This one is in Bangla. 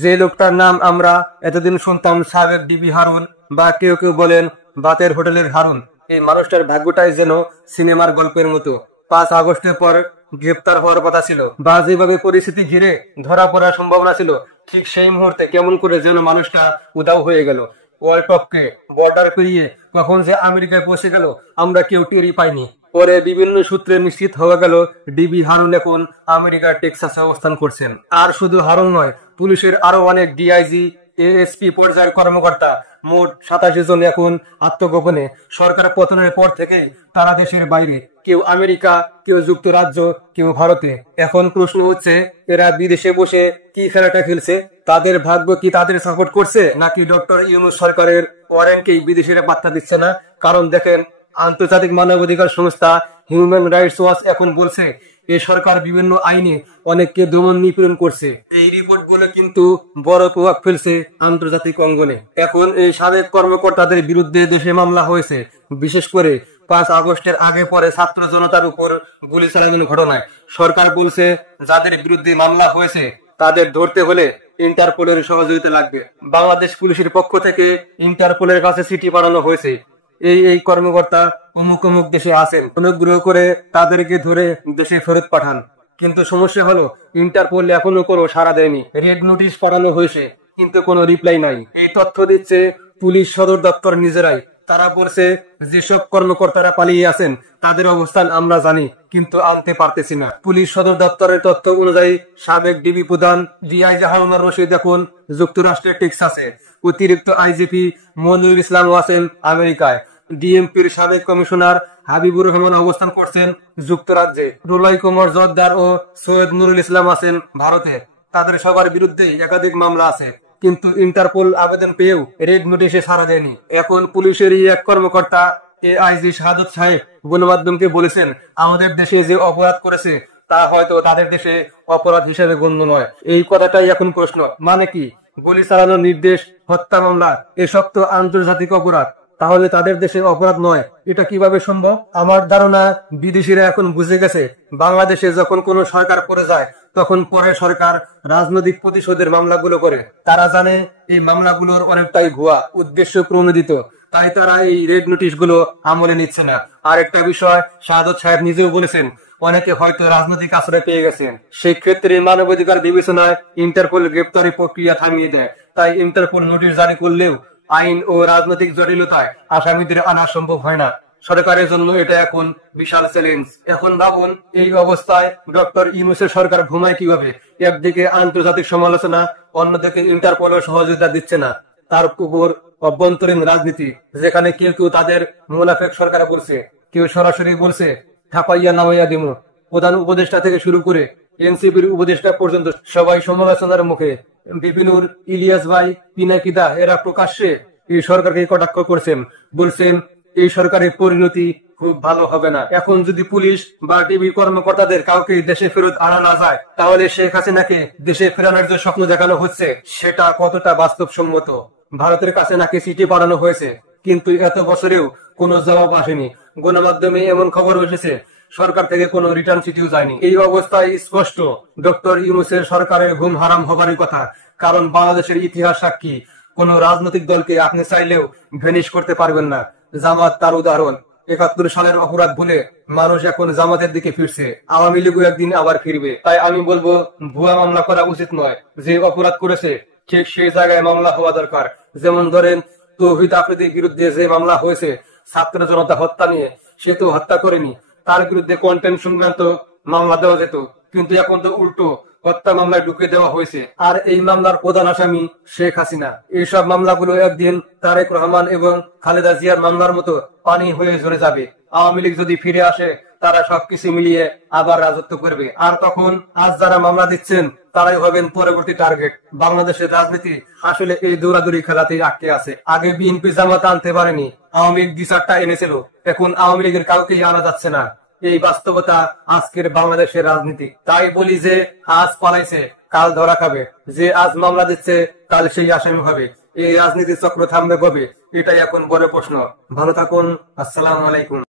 যে লোকটার নাম আমরা এতদিন শুনতাম সাবেক ডিবি হারুন, বা কেউ কেউ বলেন বাতের হোটেলের হারুন, এই মানুষটার ভাগ্যটাই যেন সিনেমার গল্পের মতো। 5 আগস্টের পর গ্রেপ্তার হওয়ার কথা ছিল, বা যেভাবে পরিস্থিতি ঘিরে ধরা পড়ার সম্ভাবনা ছিল, ঠিক সেই মুহূর্তে কেমন করে যেন মানুষটা উধাও হয়ে গেল। ওয়ার্ল্ড টপকে বর্ডার পেরিয়ে কখন যে আমেরিকায় পৌঁছে গেল আমরা কেউ টেরই পাইনি। পরে বিভিন্ন সূত্রে নিশ্চিত হয়ে গেল ডিবি হারুন এখন আমেরিকার টেক্সাসে অবস্থান করছেন। আর শুধু হারুন নয়, পুলিশের আরো অনেক ডিআইজি, এএসপি পর্যায়ের কর্মকর্তা, মোট 87 জন এখন আত্মগোপনে। সরকার পতনের পর থেকে তারা দেশের বাইরে, কেউ আমেরিকা, কেউ যুক্তরাজ্য, কেউ ভারতে। এখন প্রশ্ন হচ্ছে, এরা বিদেশে বসে কি খেলাটা খেলছে? তাদের ভাগ্য কি তাদের সাপোর্ট করছে, নাকি ডক্টর ইউনূস সরকারের ওয়ারেন্টকেই বিদেশিরা পাত্তা দিচ্ছে না? কারণ দেখেন, আন্তর্জাতিক মানবাধিকার সংস্থা হিউম্যান রাইটস ওয়াচ এখন বলছে এই সরকার বিভিন্ন আইনে অনেককে দমন নিপীড়ন করছে। এই রিপোর্ট গুলো কিন্তু বড় প্রভাব ফেলছে আন্তর্জাতিক অঙ্গনে। এখন এই সাবেক কর্মকর্তাদের বিরুদ্ধে দেশে মামলা হয়েছে, বিশেষ করে 5 আগস্টের আগে পরে ছাত্র জনতার উপর গুলি চালানোর ঘটনায়। সরকার বলছে যাদের বিরুদ্ধে মামলা হয়েছে তাদের ধরতে হলে ইন্টারপোলের সহযোগিতা লাগবে। বাংলাদেশ পুলিশের পক্ষ থেকে ইন্টারপোলের কাছে চিঠি পাঠানো হয়েছে, এই কর্মকর্তা অমুক অমুক দেশে আছেন, অনুগ্রহ করে তাদেরকে ধরে দেশে ফেরত পাঠান। কিন্তু সমস্যা হলো, ইন্টারপোল এখনো কোনো সাড়া দেয়নি। রেড নোটিশ পাঠানো হয়েছে, কিন্তু কোনো রিপ্লাই নাই। এই তথ্য দিচ্ছে পুলিশ সদর দপ্তর নিজেরাই। তারা বলছে যেসব কর্মকর্তারা পালিয়ে আছেন তাদের অবস্থান আমরা জানি, কিন্তু আনতে পারতেছি না। পুলিশ সদর দপ্তরের তথ্য অনুযায়ী সাবেক ডিবি প্রধান ডিআইজি হারুন রশিদ এখন যুক্তরাষ্ট্রের টেক্সাসে, অতিরিক্ত আইজিপি মনিরুল ইসলামও আছেন আমেরিকায়, ডিএমপির সাবেক কমিশনার হাবিবুর রহমান অবস্থান করছেন যুক্তরাজ্যে, রুলাই কুমার জোয়ারদার ও সৈয়দ নুরুল ইসলাম আছেন ভারতে। তাদের সবার বিরুদ্ধেই একাধিক মামলা আছে, কিন্তু ইন্টারপোল আবেদন পেয়েও রেড নোটিশে সাড়া দেয়নি। এখন পুলিশেরই এক কর্মকর্তা এআইজি শাহাদত সাহেব গণমাধ্যমকে বলেছেন, আমাদের দেশে যে অপরাধ করেছে তা হয়তো তাদের দেশে অপরাধ হিসেবে গণ্য নয়। এই কথাটাই এখন প্রশ্ন, মানে কি? গুলি চালানোর নির্দেশ, হত্যা মামলা, এসব তো আন্তর্জাতিক অপরাধ, তাহলে তাদের দেশে অপরাধ নয়, এটা কিভাবে সম্ভব? আমার ধারণা বিদেশিরা এখন বুঝে গেছে বাংলাদেশে যখন কোনো সরকার পড়ে যায় তখন পরে সরকার রাজনৈতিক প্রতিশোধের মামলাগুলো করে। তারা জানে এই মামলাগুলোর অনেকটাই ভুয়া, উদ্দেশ্য প্রণোদিত, তাই তারা এই রেড নোটিশ গুলো আমলে নিচ্ছে না। আর একটা বিষয় শাহাদত সাহেব নিজেও বলেছেন, অনেকে হয়তো রাজনৈতিক আশ্রয় পেয়ে গেছেন, সেই ক্ষেত্রে মানবাধিকার বিবেচনায় ইন্টারপোল গ্রেপ্তারি প্রক্রিয়া থামিয়ে দেয়। তাই ইন্টারপোল নোটিশ জারি করলেও আইন ও রাজনৈতিক জটিলতায় আসামিদের আনা সম্ভব হয় না। সরকারের জন্য এটা এখন বিশাল চ্যালেঞ্জ। এখন ভাবুন, এই অবস্থায় ডক্টর ইউনূসের সরকার ঘুমায় কিভাবে? একদিকে আন্তর্জাতিক সমালোচনা, অন্যদিকে ইন্টারপোলের সহযোগিতা দিচ্ছে না। তার উপর অভ্যন্তরীণ রাজনীতি, যেখানে কেউ কেউ তাদের মুনাফেক সরকার বলছে, কেউ সরাসরি বলছে ঠাপাইয়া নামাইয়া দিম। প্রধান উপদেষ্টা থেকে শুরু করে এনসিপির উপদেষ্টা পর্যন্ত সবাই সমালোচনার মুখে। বিপিনুর, ইলিয়াস ভাই, পিনাকিদা এরা প্রকাশ্যে এই সরকারকে কটাক্ষ করছেন, বলছেন এই সরকারের পরিণতি খুব ভালো হবে না। এখন যদি পুলিশ বা ডিবি কর্মকর্তাদের কাউকে দেশে ফেরত আনা না যায়, তাহলে শেখ হাসিনাকে দেশে ফেরানোর যে স্বপ্ন দেখানো হচ্ছে সেটা কতটা বাস্তবসম্মত? ভারতের কাছে নাকি চিঠি পাঠানো হয়েছে, কিন্তু এত বছরেও কোনো জবাব আসেনি। গণমাধ্যমে এমন খবর এসেছে সরকার থেকে কোনো রিটার্ন চিঠিও যায়নি। এই অবস্থায় স্পষ্ট ডক্টর ইউনূসের সরকারের ঘুম হারাম হবারই কথা। কারণ বাংলাদেশের ইতিহাস সাক্ষী, কোন রাজনৈতিক দলকে আপনি চাইলেও ভ্যানিশ করতে পারবেন না। জামাত তার উদাহরণ। ৭১ সালের অপরাধ ভুলে মানুষ এখন জামাতের দিকে ফিরছে, আওয়ামী লীগও একদিন আবার ফিরবে। তাই আমি বলবো, ভুয়া মামলা করা উচিত নয়। যে অপরাধ করেছে ঠিক সেই জায়গায় মামলা হওয়া দরকার। যেমন ধরেন তৌহিদ আফ্রিদির বিরুদ্ধে যে মামলা হয়েছে ছাত্র জনতা হত্যা নিয়ে, সে তো হত্যা করেনি, তার বিরুদ্ধে কন্টেন্ট সংক্রান্ত মামলা দেওয়া যেত, কিন্তু এখন তো উল্টো হত্যা মামলায় ঢুকিয়ে দেওয়া হয়েছে। আর এই মামলার প্রধান আসামি শেখ হাসিনা। এইসব মামলাগুলো একদিন তারেক রহমান এবং খালেদা জিয়ার মামলার মতো পানি হয়ে ঝরে যাবে। আওয়ামী লীগ যদি ফিরে আসে, তারা সবকিছু মিলিয়ে আবার রাজত্ব করবে। আর তখন আজ যারা মামলা দিচ্ছেন তারাই হবেন পরবর্তী টার্গেট। বাংলাদেশের রাজনীতি আসলে এই দৌড়াদৌড়ি খেলাতেই আটকে আছে। আগে বিএনপি জামাত আনতে পারেনি, আওয়ামী লীগ ২-৪টা এনেছিল, এখন আওয়ামী লীগের কাউকেই আনা যাচ্ছে না। এই বাস্তবতা আজকের বাংলাদেশের রাজনীতি। তাই বলি যে আজ পালাইছে কাল ধরা খাবে, যে আজ মামলা দিচ্ছে কাল সেই আসামি হবে। এই রাজনীতির চক্র থামবে কবে? এটাই এখন বড় প্রশ্ন। ভালো থাকুন। আসসালামু আলাইকুম।